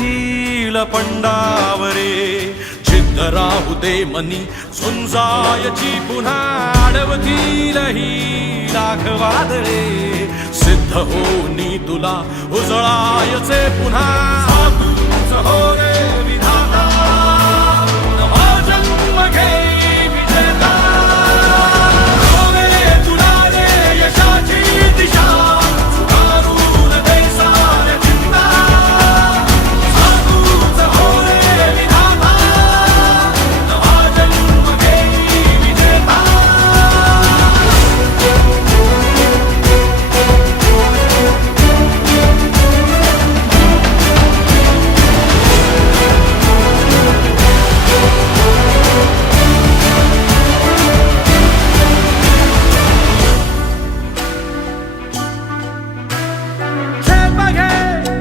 heal पंडावरे चित्त राहू दे मनी सुंजायची पुन्हा अडवतील ही रे सिद्ध होनी तुला उजळायचे पुन्हा